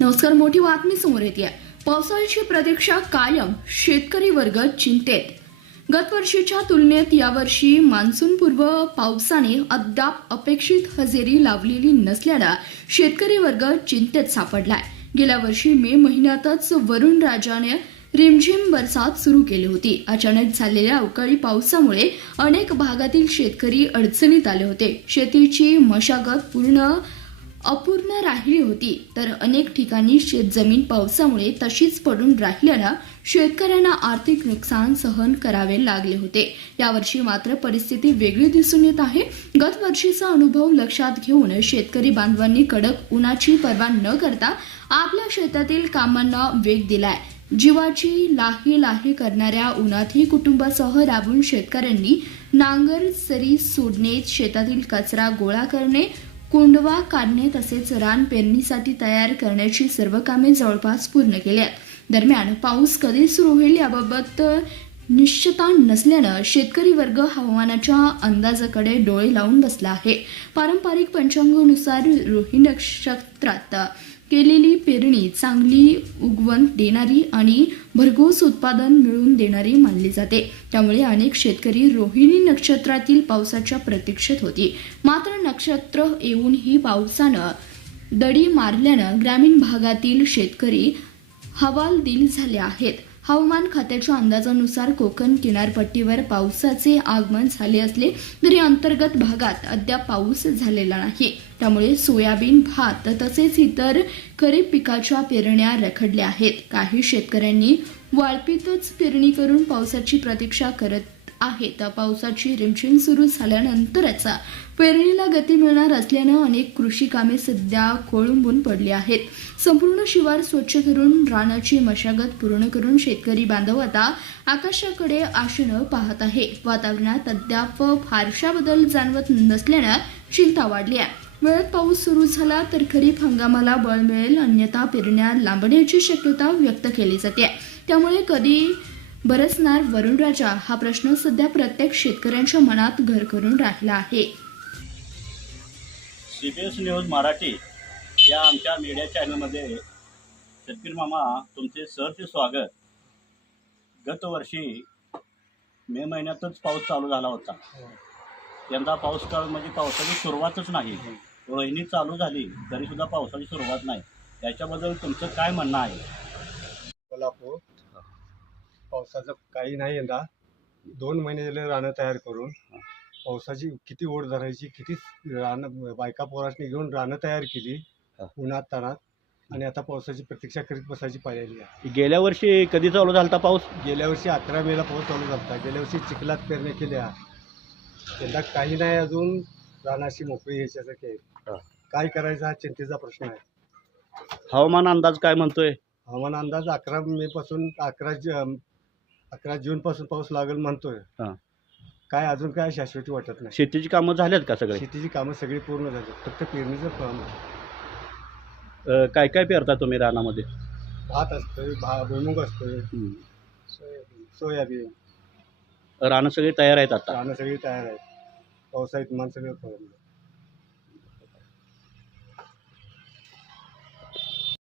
नमस्कार. मोठी बातमी समोर येते. पावसाळ्याची प्रतीक्षा कायम, शेतकरी वर्ग चिंतेत. गत वर्षीच्या तुलनेत यावर्षी मान्सूनपूर्व पावसाने अद्याप अपेक्षित हजेरी लावलेली नसल्यानं शेतकरी वर्ग चिंतेत सापडलाय. गेल्या वर्षी मे महिन्यातच वरुण राजाने रिमझिम बरसात सुरू केली होती. अचानक झालेल्या अवकाळी पावसामुळे अनेक भागातील शेतकरी अडचणीत आले होते. शेतीची मशागत अपूर्ण राहिली होती, तर अनेक ठिकाणी शेतजमीन पावसामुळे तशीच पडून राहिल्यानं शेतकऱ्यांना आर्थिक नुकसान सहन करावे लागले होते. यावर्षी मात्र परिस्थिती वेगळी दिसून येत आहे. गत वर्षीचा अनुभव लक्षात घेऊन शेतकरी बांधवांनी कडक उन्हाची पर्वा न करता आपल्या शेतातील कामांना वेग दिलाय. जीवाची लाही लाही करणाऱ्या उन्हातही कुटुंबासह राबून शेतकऱ्यांनी नांगर सरी सोडणे, शेतातील कचरा गोळा करणे, कोंडवा काढणे तसेच रान पेरणीसाठी तयार करण्याची सर्व कामे जवळपास पूर्ण केली आहेत. दरम्यान पाऊस कधी सुरू होईल याबाबत निश्चितता नसल्यानं शेतकरी वर्ग हवामानाच्या अंदाजाकडे डोळे लावून बसला आहे. पारंपरिक पंचांगानुसार रोहिणी नक्षत्रात केलेली पेरणी चांगली उगवण देणारी आणि भरघोस उत्पादन मिळवून देणारी मानली जाते. त्यामुळे अनेक शेतकरी रोहिणी नक्षत्रातील पावसाच्या प्रतीक्षेत होती. मात्र नक्षत्र येऊनही पावसानं दडी मारल्यानं ग्रामीण भागातील शेतकरी हवालदिल झाले आहेत. हवामान खात्याच्या अंदाजानुसार कोकण किनारपट्टीवर पावसाचे आगमन झाले असले तरी अंतर्गत भागात अद्याप पाऊस झालेला नाही. त्यामुळे सोयाबीन, भात तसेच इतर खरीप पिकाच्या पेरण्या रखडल्या आहेत. काही शेतकऱ्यांनी वाळपीतच पेरणी करून पावसाची प्रतीक्षा करत आहेत. पावसाची रिमझिम सुरू झाल्यानंतरच पेरणीला गती मिळणार असल्यानं अनेक कृषी कामे सध्या खोळंबून पडली आहेत. संपूर्ण शिवार स्वच्छ करून रानाची मशागत पूर्ण करून शेतकरी बांधव आता आकाशाकडे आशेनं पाहत आहे. वातावरणात अद्याप फारसा बदल जाणवत नसल्यानं चिंता वाढली आहे. वेळेत पाऊस सुरू झाला तर खरीप हंगामाला बळ मिळेल, अन्यथा पेरण्या लांबण्याची शक्यता व्यक्त केली जाते. त्यामुळे कधी बरसणार वरुण राजा हा प्रश्न सध्या प्रत्येक शेतकऱ्यांच्या मनात घर करून राहिला आहे. CBS न्यूज मराठी या आमच्या मीडिया चॅनलमध्ये शेतकरी मामा तुमचे सरचे स्वागत. गत वर्षी मे महिन्यातच पाऊस चालू झाला होता. यंदा पाऊस काळ म्हणजे पावसाची सुरुवातच नाही. रोहिणी चालू झाली तरी सुद्धा पावसाची सुरुवात नाही. त्याच्याबद्दल तुमचं काय म्हणणं आहे? कोल्हापूर पावसाचं काही नाही. यंदा 2 महिने झाले रानं तयार करून पावसाची किती ओढ धरायची, किती रानं बायका पोरासनी घेऊन रानं तयार केली उन्हात तानात, आणि आता पावसाची प्रतीक्षा करीत बसायची पाळी आली आहे. गेल्या वर्षी कधी चालू झाला पाऊस? गेल्या वर्षी 11 मेला पाऊस चालू झाला. गेल्या वर्षी चिखलात पेरण्या केल्या. यंदा काही नाही, अजून रानाशी मोकळी ह्याच्यासारखी आहे. काय करायचा हा चिंतेचा प्रश्न आहे. हवामान अंदाज काय म्हणतोय? हवामान अंदाज 11 मे पासून 11 जून पासून पाऊस लागेल म्हणतोय. काय अजून काय शाश्वती वाटत नाही. शेतीची कामं झाल्यात का सगळे? शेतीची कामं सगळी पूर्ण झाली, फक्त पेरणीचं काम आहे. काय काय पेरता तुम्ही रानामध्ये? भात असतोय, भुईमुग असतोय, सोयाबीन. रानं सगळी तयार आहेत आता? रानं सगळी तयार आहेत. पावसाळ्यात मान सगळं